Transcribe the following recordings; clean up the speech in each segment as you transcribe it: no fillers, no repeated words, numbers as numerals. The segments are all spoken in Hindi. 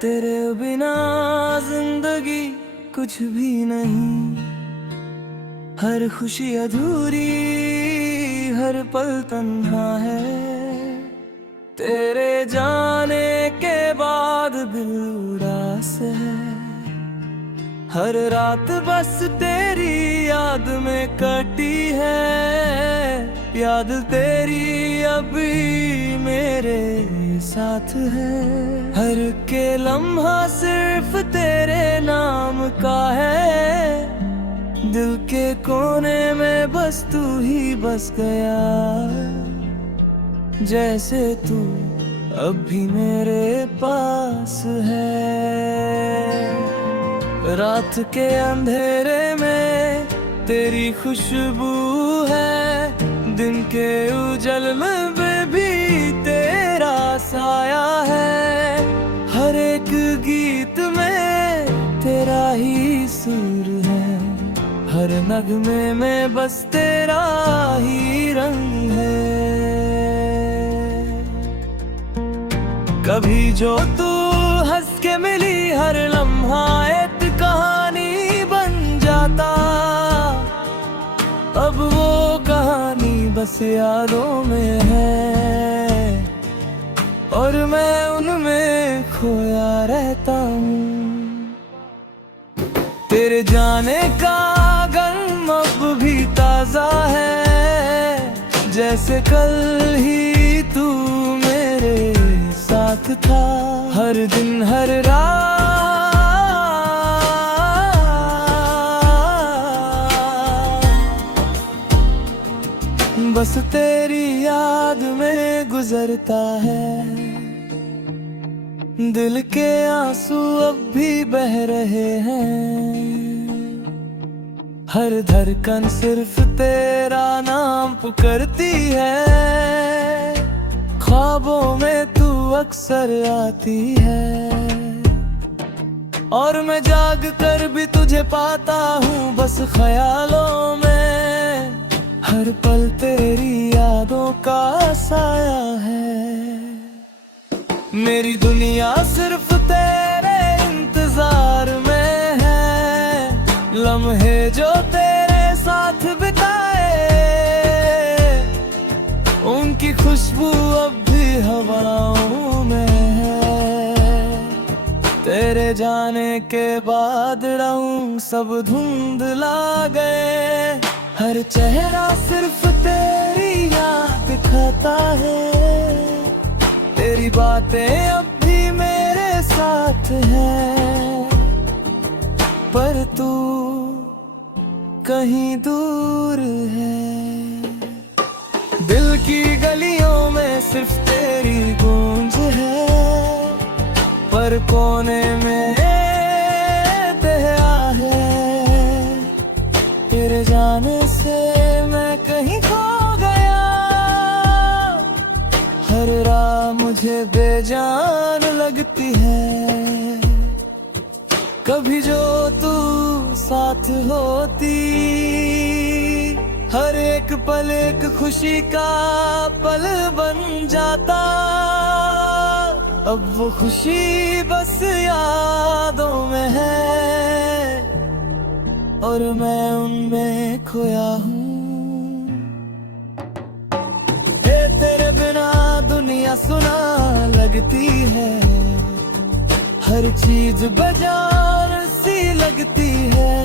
तेरे बिना जिंदगी कुछ भी नहीं, हर खुशी अधूरी, हर पल तन्हा है। तेरे जाने के बाद दिल उदास है, हर रात बस तेरी याद में कटी है। याद तेरी अभी मेरे साथ है, हर के लम्हा सिर्फ तेरे नाम का है। दिल के कोने में बस तू ही बस गया, जैसे तू अब भी मेरे पास है। रात के अंधेरे में तेरी खुशबू है, दिन के उजल में भी तेरा साया है। हर एक गीत में तेरा ही सुर है, हर नगमे में बस तेरा ही रंग है। कभी जो तू हंस के मिली, हर लम्हा एक कहानी बन जाता। अब वो कहानी बस यादों में है, और मैं उनमें खोया रहता हूँ। तेरे जाने का गम अब भी ताजा है, जैसे कल ही तू मेरे साथ था। हर दिन हर रात बस तेरी याद में गुजरता है। दिल के आंसू अब भी बह रहे हैं, हर धड़कन सिर्फ तेरा नाम पुकारती है। ख्वाबों में तू अक्सर आती है, और मैं जाग कर भी तुझे पाता हूँ बस ख्यालों में। हर पल तेरी यादों का साया है, मेरी दुनिया सिर्फ तेरे इंतजार में है। लम्हे जो तेरे साथ बिताए, उनकी खुशबू अब भी हवाओं में है। तेरे जाने के बाद रंग सब धुंधला गए, हर चेहरा सिर्फ तेरी याद दिखाता है। तेरी बातें अब भी मेरे साथ हैं, पर तू कहीं दूर है। दिल की गलियों में सिर्फ तेरी गूंज है, पर कोने में तेरा है। तेरे जाने से मैं कहीं खो गया, हर राह मुझे बेजान लगती है। कभी जो तू साथ होती, हर एक पल एक खुशी का पल बन जाता। अब वो खुशी बस यादों में है, और मैं उनमें खोया हूँ। तेरे बिना दुनिया सुना लगती है, हर चीज बेजान सी लगती है।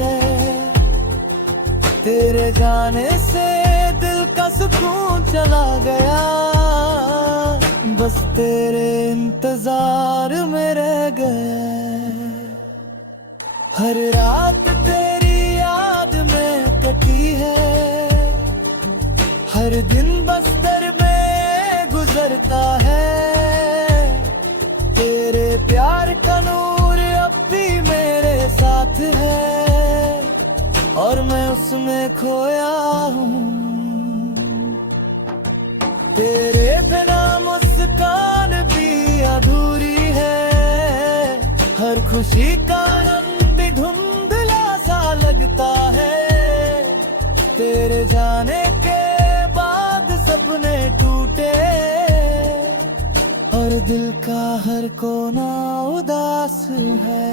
तेरे जाने से दिल का सुकून चला गया, बस तेरे इंतजार में रह गया। हर रात तेरी याद में कटी है, हर दिन बस्तर में गुजरता है। तेरे प्यार का नूर अब भी मेरे साथ है, और मैं उसमें खोया हूँ। तेरे बिना मुस्कान भी अधूरी है, हर खुशी का रंग भी धुंधला सा लगता है। तेरे जाने के बाद सपने टूटे, और दिल का हर कोना उदास है।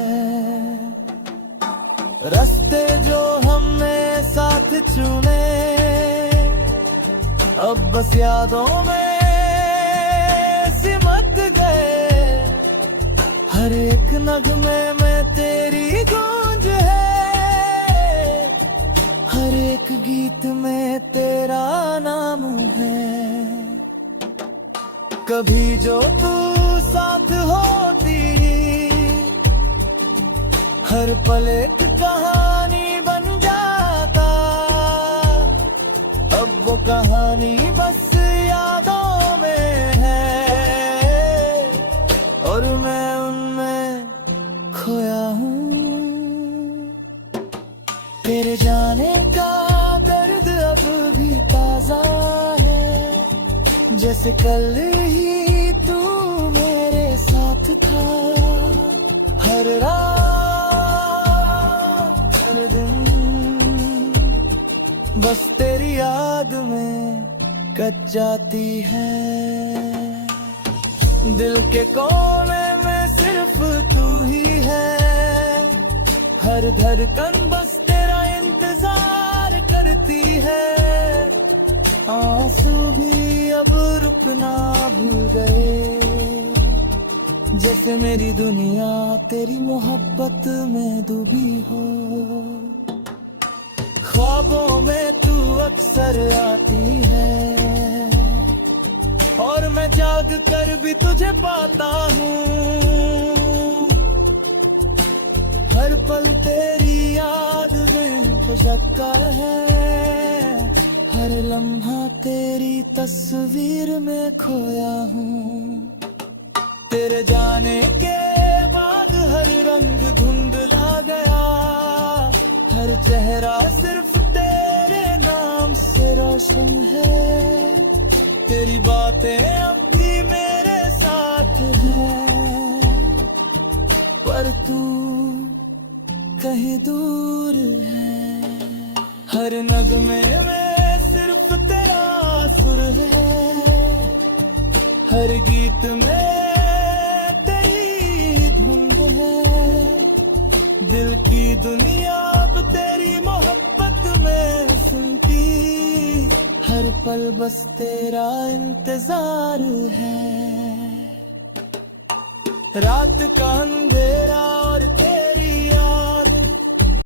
रास्ते जो हमने साथ चुने अब बस यादों में सिमट गए। हर एक नगमे में तेरी गूंज है, हर एक गीत में तेरा नाम है। कभी जो तू साथ होती, हर पल एक कहानी बन जाता। अब वो कहानी बस यादों में है और मैं उनमें खोया हूँ। तेरे जाने का दर्द अब भी ताजा है, जैसे कल ही तू मेरे साथ था। हर रात हर दिन बस तेरी याद में कट जाती है। दिल के कोने में सिर्फ तू ही है, हर धड़कन बस तेरा इंतजार करती है। आंसू भी अब रुकना भूल गए, जैसे मेरी दुनिया तेरी मोहब्बत में डूबी हो। ख्वाबों में तू अक्सर आती है और मैं जाग कर भी तुझे पाता हूँ। हर पल तेरी याद में मुशक्कर है, हर लम्हा तेरी तस्वीर में खोया हूँ। तेरे जाने के बाद हर रंग धुंधला गया, हर चेहरा सिर्फ तेरे नाम से रोशन है। तेरी बातें अब भी मेरे साथ हैं, पर तू कहीं दूर है। हर नगमे में सिर्फ तेरा सुर है, हर गीत में तेरी धुन है। दिल की दुनिया अब तेरी मोहब्बत में सुनती, हर पल बस तेरा इंतजार है। रात का अंधेरा